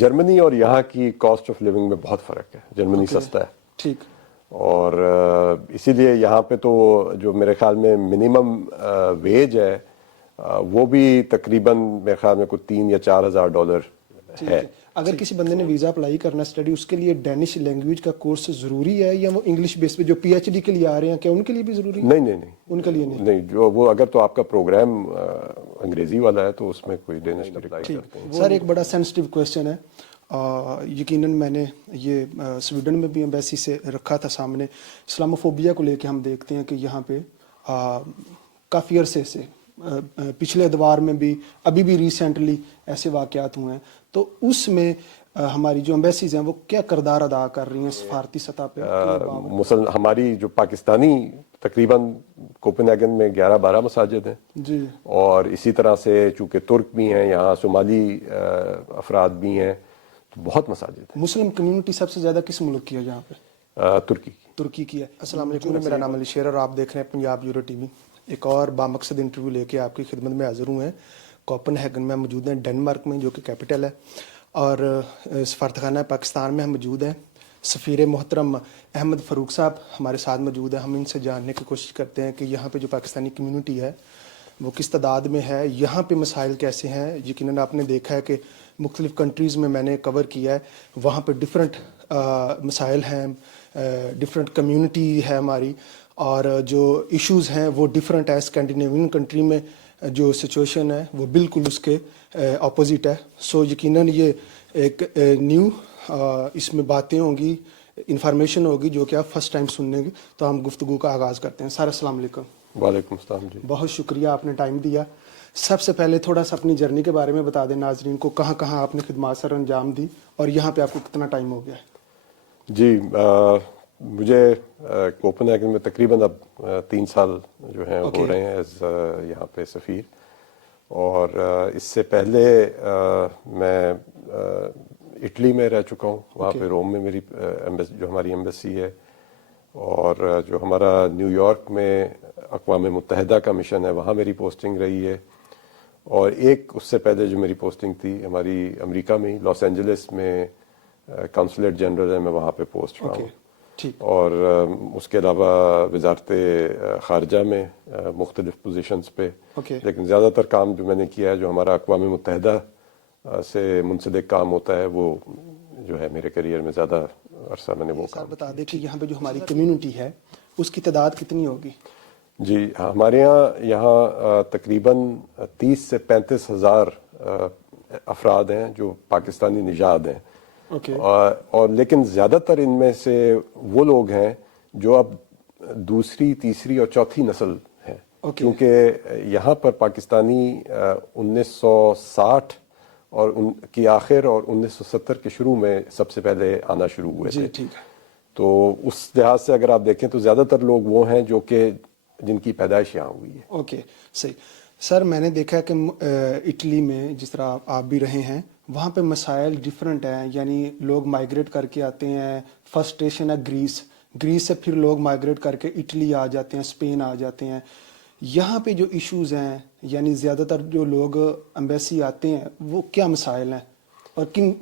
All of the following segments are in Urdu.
جرمنی اور یہاں کی کاسٹ آف لیونگ میں بہت فرق ہے. جرمنی سستا ہے ٹھیک, اور اسی لیے یہاں پہ تو جو میرے خیال میں منیمم ویج ہے وہ بھی تقریباً میرے خیال میں کوئی $3,000 یا $4,000 ہے. اگر کسی بندے نے ویزا اپلائی کرنا اسٹڈی, اس کے لیے ڈینش لینگویج کا کورس ضروری ہے یا وہ انگلش بیس پہ جو پی ایچ ڈی کے لیے آ رہے ہیں کیا ان کے لیے بھی ضروری ہے؟ نہیں ان کے لیے نہیں, جو وہ اگر تو آپ کا پروگرام انگریزی والا ہے تو اس میں کوئی ڈینش اپلائی کرتے ہیں. سر ایک بڑا سینسٹیو کویشچن ہے, یقیناً میں نے یہ سویڈن میں بھی ایمبیسی سے رکھا تھا سامنے. اسلاموفوبیا کو لے کے ہم دیکھتے ہیں کہ یہاں پہ کافی عرصے سے پچھلے ادوار میں بھی ابھی بھی ریسنٹلی ایسے واقعات ہوئے ہیں, تو اس میں ہماری جو ایمبیسیز ہیں وہ کیا کردار ادا کر رہی ہیں سفارتی سطح پہ؟ ہماری جو پاکستانی تقریباً کوپن ہیگن میں 11-12 مساجد ہیں جی, اور اسی طرح سے چونکہ ترک بھی ہیں یہاں, صومالی افراد بھی ہیں, تو بہت مساجد ہیں. مسلم کمیونٹی سب سے زیادہ کس ملک کی ہے یہاں پہ؟ ترکی کی ہے. السلام علیکم, میرا نام علی شیر اور آپ دیکھ رہے ہیں پنجاب یورو ٹی وی. ایک اور بامقصد انٹرویو لے کے آپ کی خدمت میں حاضر ہوئے ہیں. کوپن ہیگن میں موجود ہیں, ڈنمارک میں جو کہ کیپٹل ہے, اور سفارتخانہ پاکستان میں ہم موجود ہیں. سفیر محترم احمد فاروق صاحب ہمارے ساتھ موجود ہیں. ہم ان سے جاننے کی کوشش کرتے ہیں کہ یہاں پہ جو پاکستانی کمیونٹی ہے وہ کس تعداد میں ہے, یہاں پہ مسائل کیسے ہیں. یقیناً آپ نے دیکھا ہے کہ مختلف کنٹریز میں نے کور کیا ہے, وہاں پہ ڈفرینٹ مسائل ہیں, ڈفرینٹ کمیونٹی ہے ہماری, اور جو ایشوز ہیں وہ ڈفرینٹ ہے. اسکینڈینیوین کنٹری میں جو سچویشن ہے وہ بالکل اس کے اپوزٹ ہے. سو یقیناً یہ ایک نیو اس میں باتیں ہوں گی, انفارمیشن ہوگی جو کہ آپ فرسٹ ٹائم سننے گی. تو ہم گفتگو کا آغاز کرتے ہیں. سر السلام علیکم. وعلیکم السلام. جی بہت شکریہ, آپ نے ٹائم دیا. سب سے پہلے تھوڑا سا اپنی جرنی کے بارے میں بتا دیں ناظرین کو, کہاں کہاں آپ نے خدمات سر انجام دی اور یہاں پہ آپ کو کتنا ٹائم ہو گیا ہے؟ جی, مجھے کوپن ہیگن میں تقریباً اب 3 سال جو ہیں ہو رہے ہیں ایز یہاں پہ سفیر. اور اس سے پہلے میں اٹلی میں رہ چکا ہوں, وہاں پہ روم میں میری جو ہماری ایمبیسی ہے, اور جو ہمارا نیو یارک میں اقوام متحدہ کا مشن ہے وہاں میری پوسٹنگ رہی ہے. اور ایک اس سے پہلے جو میری پوسٹنگ تھی ہماری امریکہ میں لاس اینجلس میں کونسلیٹ جنرل ہے, میں وہاں پہ پوسٹ رہا ہوں. اور اس کے علاوہ وزارت خارجہ میں مختلف پوزیشنز پہ, لیکن زیادہ تر کام جو میں نے کیا ہے جو ہمارا اقوام متحدہ سے منسلک کام ہوتا ہے وہ جو ہے میرے کیریئر میں زیادہ عرصہ میں نے وہ کام. بتا دیں کہ یہاں پہ جو ہماری کمیونٹی ہے اس کی تعداد کتنی ہوگی؟ جی, ہمارے یہاں تقریباً 30 سے 35 ہزار افراد ہیں جو پاکستانی نژاد ہیں. اور لیکن زیادہ تر ان میں سے وہ لوگ ہیں جو اب دوسری, تیسری اور چوتھی نسل ہیں, کیونکہ یہاں پر پاکستانی 1960 اور ان کی آخر اور 1970 کے شروع میں سب سے پہلے آنا شروع ہوئے تھے. تو اس لحاظ سے اگر آپ دیکھیں تو زیادہ تر لوگ وہ ہیں جو کہ جن کی پیدائش یہاں ہوئی ہے. صحیح. سر میں نے دیکھا ہے کہ اٹلی میں جس طرح آپ بھی رہے ہیں وہاں پہ مسائل ڈیفرنٹ ہیں, یعنی لوگ مائیگریٹ کر کے آتے ہیں. فرسٹ اسٹیشن ہے گریس سے پھر لوگ مائیگریٹ کر کے اٹلی آ جاتے ہیں, اسپین آ جاتے ہیں. یہاں پہ جو ایشوز ہیں, یعنی زیادہ تر جو لوگ ایمبیسی آتے ہیں وہ کیا مسائل ہیں اور کن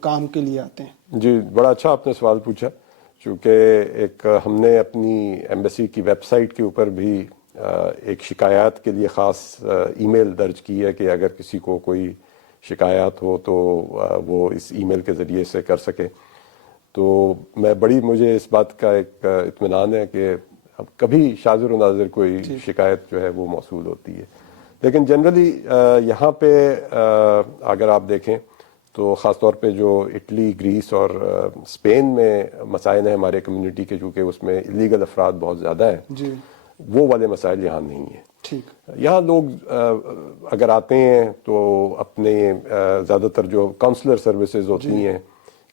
کام کے لیے آتے ہیں؟ جی, بڑا اچھا آپ نے سوال پوچھا, چونکہ ایک ہم نے اپنی ایمبیسی کی ویب سائٹ کے اوپر بھی ایک شکایات کے لیے خاص ای میل درج کی ہے کہ اگر کسی کو کوئی شکایات ہو تو وہ اس ای میل کے ذریعے سے کر سکے. تو مجھے اس بات کا ایک اطمینان ہے کہ اب کبھی شاذر و نادر کوئی شکایت جو ہے وہ موصول ہوتی ہے. لیکن جنرلی یہاں پہ اگر آپ دیکھیں تو خاص طور پہ جو اٹلی, گریس اور اسپین میں مسائل ہیں ہمارے کمیونٹی کے, چونکہ اس میں الیگل افراد بہت زیادہ ہیں, وہ والے مسائل یہاں نہیں ہیں. یہاں لوگ اگر آتے ہیں تو اپنے زیادہ تر جو کونسلر سروسز ہوتی ہیں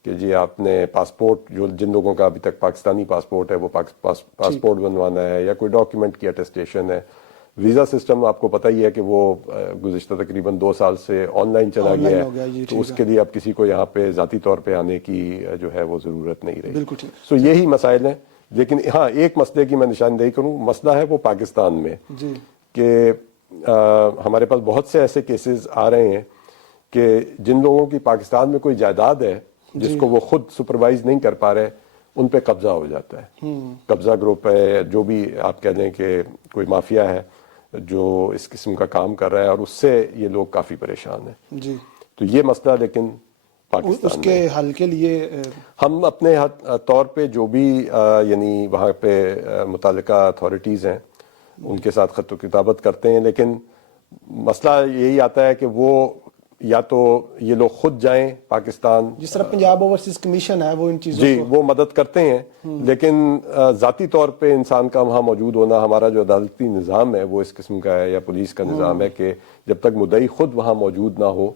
کہ جی آپ نے پاسپورٹ, جو جن لوگوں کا ابھی تک پاکستانی پاسپورٹ ہے وہ پاسپورٹ بنوانا ہے, یا کوئی ڈاکیومنٹ کی اٹیسٹیشن ہے. ویزا سسٹم آپ کو پتہ ہی ہے کہ وہ گزشتہ تقریباً 2 سال سے آن لائن چلا گیا ہے, تو اس کے لیے اب کسی کو یہاں پہ ذاتی طور پہ آنے کی جو ہے وہ ضرورت نہیں رہی. سو یہی مسائل ہیں. لیکن ہاں ایک مسئلے کی میں نشاندہی کروں, مسئلہ ہے وہ پاکستان میں کہ ہمارے پاس بہت سے ایسے کیسز آ رہے ہیں کہ جن لوگوں کی پاکستان میں کوئی جائیداد ہے جس کو وہ خود سپروائز نہیں کر پا رہے ان پہ قبضہ ہو جاتا ہے. قبضہ گروپ ہے, جو بھی آپ کہہ دیں کہ کوئی مافیا ہے جو اس قسم کا کام کر رہا ہے, اور اس سے یہ لوگ کافی پریشان ہیں. جی, تو یہ مسئلہ لیکن اس پاکستان کے حل کے لیے ہم اپنے طور پہ جو بھی یعنی وہاں پہ متعلقہ اتھارٹیز ہیں ان کے ساتھ خط و کتابت کرتے ہیں, لیکن مسئلہ یہی آتا ہے کہ وہ یا تو یہ لوگ خود جائیں پاکستان, جس طرح پنجاب اوورسیز کمیشن ہے وہ ان چیزوں جی کو وہ مدد کرتے ہیں, لیکن ذاتی طور پہ انسان کا وہاں موجود ہونا, ہمارا جو عدالتی نظام ہے وہ اس قسم کا ہے یا پولیس کا نظام ہے کہ جب تک مدعی خود وہاں موجود نہ ہو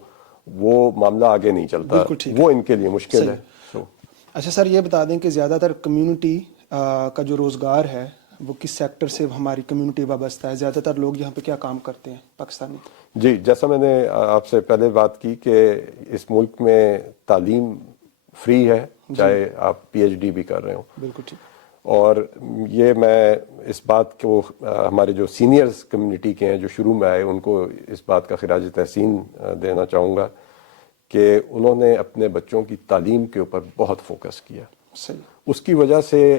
وہ معاملہ آگے نہیں چلتا, بالکل ٹھیک وہ ان کے لیے مشکل ہے. اچھا سر, یہ بتا دیں کہ زیادہ تر کمیونٹی کا جو روزگار ہے وہ کس سیکٹر سے ہماری کمیونٹی وابستہ ہے؟ زیادہ تر لوگ یہاں پہ کیا کام کرتے ہیں پاکستانی؟ جی, جیسا میں نے آپ سے پہلے بات کی کہ اس ملک میں تعلیم فری ہے, چاہے آپ پی ایچ ڈی بھی کر رہے ہوں. بالکل ٹھیک. اور یہ میں اس بات کو ہمارے جو سینئرز کمیونٹی کے ہیں جو شروع میں آئے ان کو اس بات کا خراج تحسین دینا چاہوں گا کہ انہوں نے اپنے بچوں کی تعلیم کے اوپر بہت فوکس کیا. صحیح. اس کی وجہ سے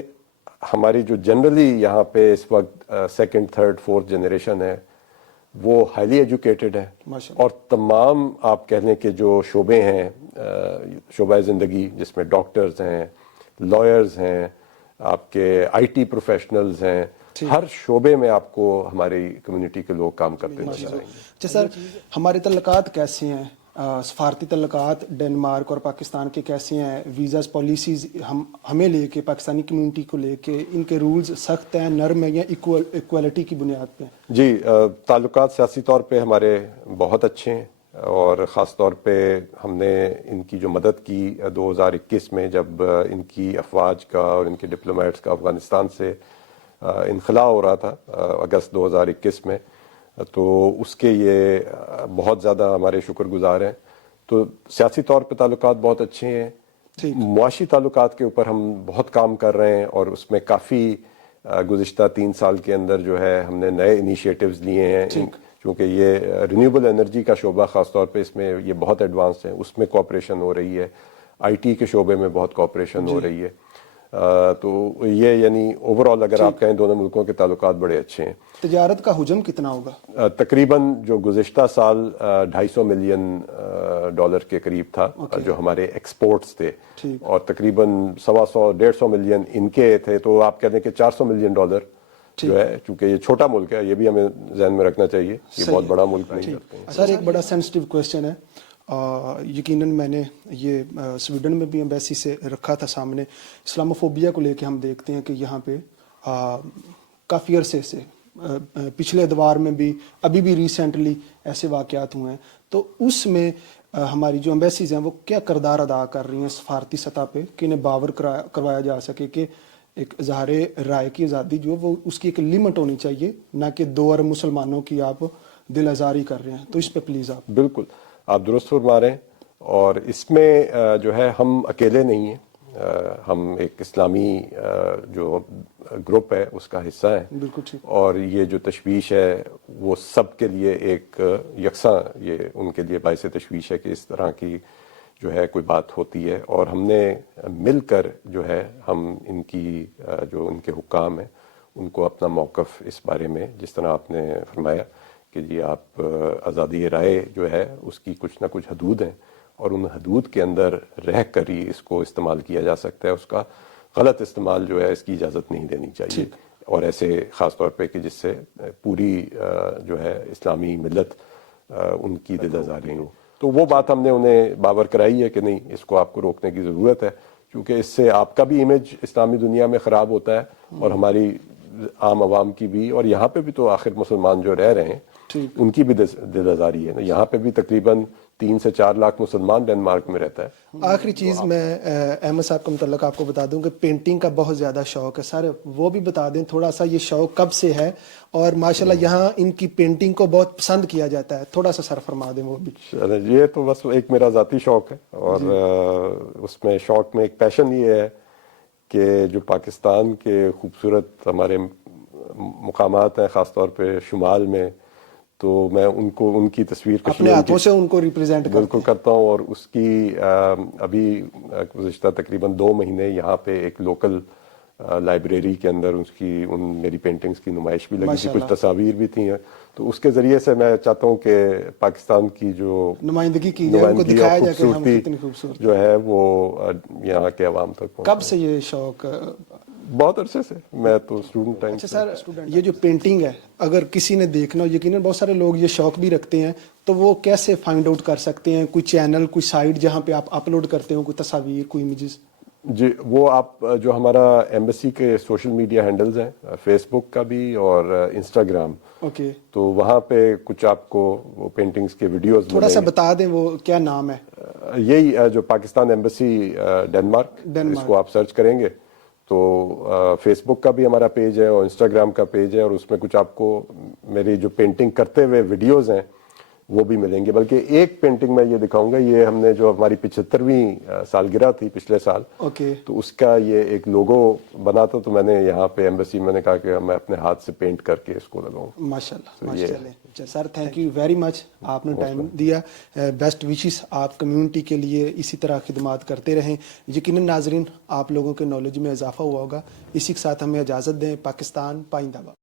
ہماری جو جنرلی یہاں پہ اس وقت سیکنڈ تھرڈ فورتھ جنریشن ہے وہ ہائیلی ایجوکیٹڈ ہے, اور تمام آپ کہہ لیں کہ جو شعبے ہیں شعبہ زندگی جس میں ڈاکٹرز ہیں, لائرز ہیں, آپ کے آئی ٹی پروفیشنلز ہیں, ہر شعبے میں آپ کو ہماری کمیونٹی کے لوگ کام کرتے نظر آئیں گے. اچھا سر, ہمارے تعلقات کیسے ہیں؟ سفارتی تعلقات ڈنمارک اور پاکستان کے کیسے ہیں؟ ویزاز پالیسیز ہمیں لے کے پاکستانی کمیونٹی کو لے کے ان کے رولز سخت ہیں, نرم ہیں یا ایکوالٹی کی بنیاد پہ؟ جی, تعلقات سیاسی طور پہ ہمارے بہت اچھے ہیں, اور خاص طور پہ ہم نے ان کی جو مدد کی 2021 میں جب ان کی افواج کا اور ان کے ڈپلومیٹس کا افغانستان سے انخلاء ہو رہا تھا اگست 2021 میں, تو اس کے یہ بہت زیادہ ہمارے شکر گزار ہیں. تو سیاسی طور پہ تعلقات بہت اچھے ہیں. معاشی تعلقات کے اوپر ہم بہت کام کر رہے ہیں, اور اس میں کافی گزشتہ 3 سال کے اندر جو ہے ہم نے نئے انیشیٹوز لیے ہیں, چونکہ یہ رینیوبل انرجی کا شعبہ خاص طور پہ اس میں یہ بہت ایڈوانس ہے, اس میں کوآپریشن ہو رہی ہے, آئی ٹی کے شعبے میں بہت کوآپریشن ہو رہی ہے. تو یہ یعنی اوور آل اگر آپ کہیں دونوں ملکوں کے تعلقات بڑے اچھے ہیں. تجارت کا حجم کتنا ہوگا؟ تقریباً جو گزشتہ سال $250 ملین کے قریب تھا جو ہمارے ایکسپورٹس تھے, اور تقریباً 125-150 ملین ان کے تھے. تو آپ کہتے ہیں کہ $400 ملین جو ہے, چونکہ یہ چھوٹا ملک ہے, یہ بھی ہمیں ذہن میں رکھنا چاہیے, یہ بہت بڑا ملک نہیں کرتے ہیں. سر ایک بڑا سینسٹیو کویسچن ہے, یقیناً میں نے یہ سویڈن میں بھی ایمبیسی سے رکھا تھا سامنے. اسلاموفوبیا کو لے کے ہم دیکھتے ہیں کہ یہاں پہ کافی عرصے سے پچھلے ادوار میں بھی ابھی بھی ریسنٹلی ایسے واقعات ہوئے ہیں, تو اس میں ہماری جو ایمبیسیز ہیں وہ کیا کردار ادا کر رہی ہیں سفارتی سطح پہ کہ انہیں باور کروایا جا سکے کہ ایک اظہار رائے کی آزادی جو وہ اس کی ایک لمٹ ہونی چاہیے, نہ کہ 2 ارب مسلمانوں کی آپ دل آزاری کر رہے ہیں. تو اس پہ پلیز آپ. بالکل آپ درست فرما رہے ہیں, اور اس میں جو ہے ہم اکیلے نہیں ہیں, ہم ایک اسلامی جو گروپ ہے اس کا حصہ ہیں. بالکل ٹھیک. اور یہ جو تشویش ہے وہ سب کے لیے ایک یکساں, یہ ان کے لیے باعث تشویش ہے کہ اس طرح کی جو ہے کوئی بات ہوتی ہے, اور ہم نے مل کر جو ہے ہم ان کی جو ان کے حکام ہیں ان کو اپنا موقف اس بارے میں, جس طرح آپ نے فرمایا کہ جی آپ آزادی رائے جو ہے اس کی کچھ نہ کچھ حدود ہیں, اور ان حدود کے اندر رہ کر ہی اس کو استعمال کیا جا سکتا ہے. اس کا غلط استعمال جو ہے اس کی اجازت نہیں دینی چاہیے, اور ایسے خاص طور پہ کہ جس سے پوری جو ہے اسلامی ملت ان کی دل آزاری ہو. تو وہ بات ہم نے انہیں باور کرائی ہے کہ نہیں, اس کو آپ کو روکنے کی ضرورت ہے, کیونکہ اس سے آپ کا بھی امیج اسلامی دنیا میں خراب ہوتا ہے, اور ہماری عام عوام کی بھی, اور یہاں پہ بھی تو آخر مسلمان جو رہ رہے ہیں ان کی بھی دل آزاری ہے. یہاں پہ بھی تقریباً 3 سے 4 لاکھ مسلمان ڈنمارک میں رہتا ہے. آخری چیز میں احمد صاحب کا متعلق آپ کو بتا دوں کہ پینٹنگ کا بہت زیادہ شوق ہے سر, وہ بھی بتا دیں تھوڑا سا یہ شوق کب سے ہے, اور ماشاءاللہ یہاں ان کی پینٹنگ کو بہت پسند کیا جاتا ہے, تھوڑا سا سر فرما دیں وہ بھی. یہ تو بس ایک میرا ذاتی شوق ہے, اور اس میں شوق میں ایک پیشن یہ ہے کہ جو پاکستان کے خوبصورت ہمارے مقامات ہیں خاص طور پہ شمال میں, تو میں ان کو ان کی تصویر اپنے ہاتھوں سے ان کو ریپرزینٹ بالکل کرتا ہوں. اور اس کی ابھی گزشتہ تقریباً 2 مہینے یہاں پہ ایک لوکل لائبریری کے اندر اس کی میری پینٹنگز کی نمائش بھی لگی تھی, کچھ تصاویر بھی تھیں. تو اس کے ذریعے سے میں چاہتا ہوں کہ پاکستان کی جو نمائندگی کی جائے, ان کو دکھایا جائے کہ ہم کتنی خوبصورتی جو ہے وہ یہاں کے عوام تک پہنچے. کب سے یہ شوق؟ بہت عرصے سے, میں تو اسٹوڈنٹ ٹائم. اچھا سر, یہ جو پینٹنگ ہے اگر کسی نے دیکھنا ہو, یقیناً بہت سارے لوگ یہ شوق بھی رکھتے ہیں, تو وہ کیسے فائنڈ آؤٹ کر سکتے ہیں؟ کوئی چینل, کوئی سائٹ جہاں پہ آپ اپلوڈ کرتے ہو کوئی تصاویر, کوئی امیجز؟ جی, وہ آپ جو ہمارا ایمبیسی کے سوشل میڈیا ہینڈلز ہیں, فیس بک کا بھی اور انسٹاگرام, اوکے, تو وہاں پہ کچھ آپ کو وہ پینٹنگز کے ویڈیوز تھوڑا سا بتا دیں وہ کیا نام ہے. یہی جو پاکستان ایمبیسی ڈنمارک, اس کو آپ سرچ کریں گے تو فیس بک کا بھی ہمارا پیج ہے اور انسٹاگرام کا پیج ہے, اور اس میں کچھ آپ کو میری جو پینٹنگ کرتے ہوئے ویڈیوز ہیں وہ بھی ملیں گے. بلکہ ایک پینٹنگ میں یہ دکھاؤں گا, یہ ہم نے جو ہماری 75ویں سالگرہ تھی پچھلے سال, اوکے, تو اس کا یہ ایک لوگو بنا تھا, تو میں نے یہاں پہ ایمبیسی میں نے کہا کہ میں اپنے ہاتھ سے پینٹ کر کے اس کو لگاؤں. ماشاءاللہ, ماشاءاللہ سر, تھینک یو ویری مچ, آپ نے ٹائم دیا. بیسٹ وشز آپ کمیونٹی کے لیے, اسی طرح خدمات کرتے رہیں. یقیناً ناظرین آپ لوگوں کے نالج میں اضافہ ہوا ہوگا. اسی کے ساتھ ہمیں اجازت دیں. پاکستان پائندہ باد.